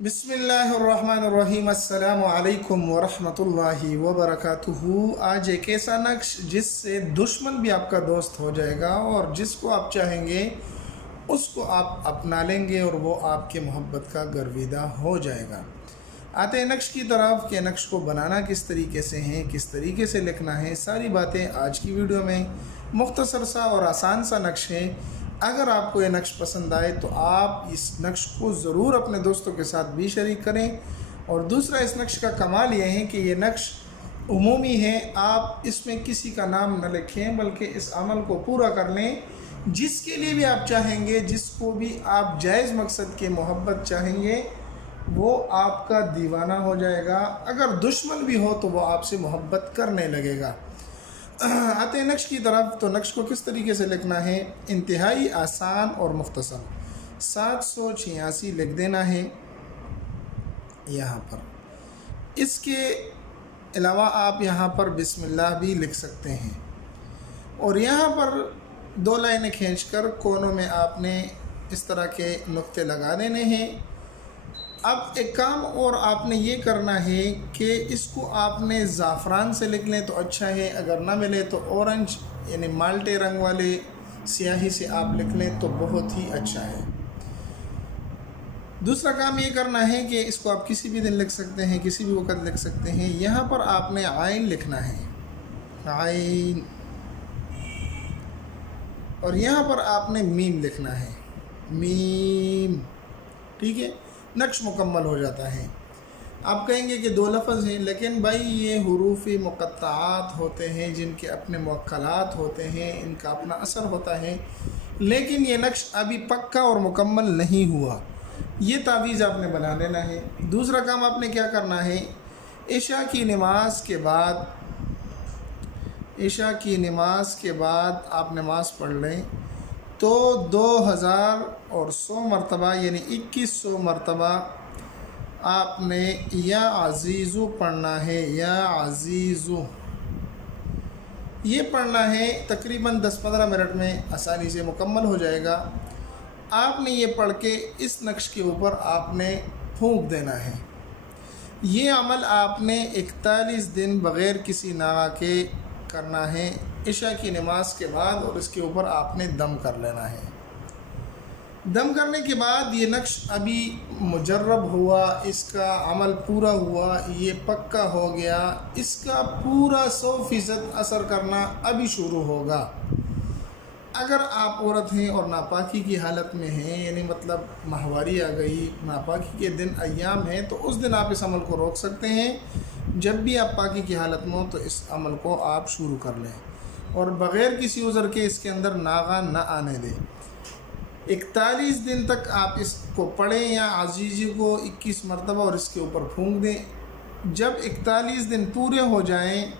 बिस्मिल्लाहिर्रहमानिर्रहीम अस्सलामु अलैकुम वरहमतुल्लाहि वबरकातुहू। आज एक ऐसा नक्श जिससे दुश्मन भी आपका दोस्त हो जाएगा और जिसको आप चाहेंगे उसको आप अपना लेंगे और वो आपके मोहब्बत का गर्विदा हो जाएगा। आते हैं नक्श की तरफ कि नक्श को बनाना किस तरीके से है, किस तरीके से लिखना है, सारी बातें आज की वीडियो में। मुख्तसर सा और आसान सा नक्श है। अगर आपको ये नक्श पसंद आए तो आप इस नक्श को ज़रूर अपने दोस्तों के साथ भी शरीक करें। और दूसरा, इस नक्श का कमाल ये है कि ये नक्श उमूमी है, आप इसमें किसी का नाम न लिखें बल्कि इस अमल को पूरा कर लें। जिसके लिए भी आप चाहेंगे, जिसको भी आप जायज़ मकसद के मोहब्बत चाहेंगे, वो आपका दीवाना हो जाएगा। अगर दुश्मन भी हो तो वो आपसे मोहब्बत करने लगेगा। आते हैं नक्श की तरफ। तो नक्श को किस तरीके से लिखना है, इंतहाई आसान और मुख्तसर। 786 लिख देना है यहाँ पर। इसके अलावा आप यहाँ पर बिस्मिल्लाह भी लिख सकते हैं। और यहाँ पर 2 लाइनें खींचकर कोनों में आपने इस तरह के नुक्ते लगा देने हैं। अब एक काम और आपने ये करना है कि इसको आपने ज़ाफ़रान से लिख लें तो अच्छा है, अगर ना मिले तो ऑरेंज यानी माल्टे रंग वाले स्याही से आप लिख लें तो बहुत ही अच्छा है। दूसरा काम ये करना है कि इसको आप किसी भी दिन लिख सकते हैं, किसी भी वक्त लिख सकते हैं। यहाँ पर आपने आइन लिखना है, आइन, और यहाँ पर आपने मीम लिखना है, मीम। ठीक है, नक्श मुकम्मल हो जाता है। आप कहेंगे कि 2 लफ्ज़ हैं, लेकिन भाई ये हुरूफ़ मुक़त्तआत होते हैं जिनके अपने मुअक्कलात होते हैं, इनका अपना असर होता है। लेकिन ये नक्श अभी पक्का और मुकम्मल नहीं हुआ, ये तावीज़ आपने बना लेना है। दूसरा काम आपने क्या करना है, इशा की नमाज के बाद, इशा की नमाज के बाद आप नमाज़ पढ़ लें तो 2100 मरतबा यानी 2100 मरतबा आपने या अज़ीज़ु पढ़ना है, या अज़ीज़ु ये पढ़ना है। तकरीबन 10-15 मिनट में आसानी से मुकम्मल हो जाएगा। आपने ये पढ़ के इस नक्श के ऊपर आपने फूंक देना है। ये अमल आपने 41 दिन बग़ैर किसी नागा के करना है, इशा की नमाज के बाद, और इसके ऊपर आपने दम कर लेना है। दम करने के बाद ये नक्श अभी मुजर्रब हुआ, इसका अमल पूरा हुआ, ये पक्का हो गया, इसका पूरा 100% असर करना अभी शुरू होगा। अगर आप औरत हैं और नापाकी की हालत में हैं, यानी मतलब माहवारी आ गई, नापाकी के दिन अय्याम हैं, तो उस दिन आप इस अमल को रोक सकते हैं। जब भी आप पाकी की हालत में हो तो इस अमल को आप शुरू कर लें और बग़ैर किसी उज़र के इसके अंदर नागा न आने दें। 41 दिन तक आप इसको पढ़ें या अज़ीज़ी को 21 मरतबा और इसके ऊपर फूंक दें। जब 41 दिन पूरे हो जाएं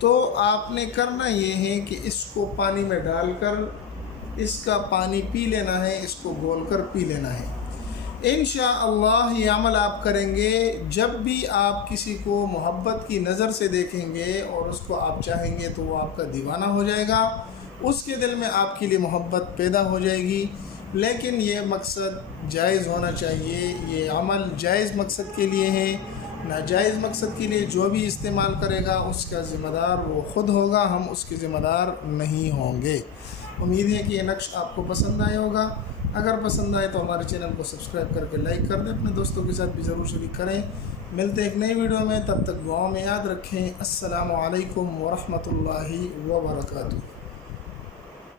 तो आपने करना ये है कि इसको पानी में डालकर इसका पानी पी लेना है, इसको घोलकर पी लेना है। इंशाअल्लाह ये अमल आप करेंगे, जब भी आप किसी को मोहब्बत की नज़र से देखेंगे और उसको आप चाहेंगे तो वो आपका दीवाना हो जाएगा, उसके दिल में आपके लिए मोहब्बत पैदा हो जाएगी। लेकिन ये मकसद जायज़ होना चाहिए, ये अमल जायज़ मकसद के लिए है। नाजायज़ मकसद के लिए जो भी इस्तेमाल करेगा उसका ज़िम्मेदार वो ख़ुद होगा, हम उसके ज़िम्मेदार नहीं होंगे। उम्मीद है कि ये नक्श आपको पसंद आया होगा। अगर पसंद आए तो हमारे चैनल को सब्सक्राइब करके लाइक कर दें, अपने दोस्तों के साथ भी ज़रूर शरीक करें। मिलते हैं एक नई वीडियो में, तब तक दुआओं में याद रखें। अस्सलामु अलैकुम वरहमतुल्लाहि वबरकातुहू।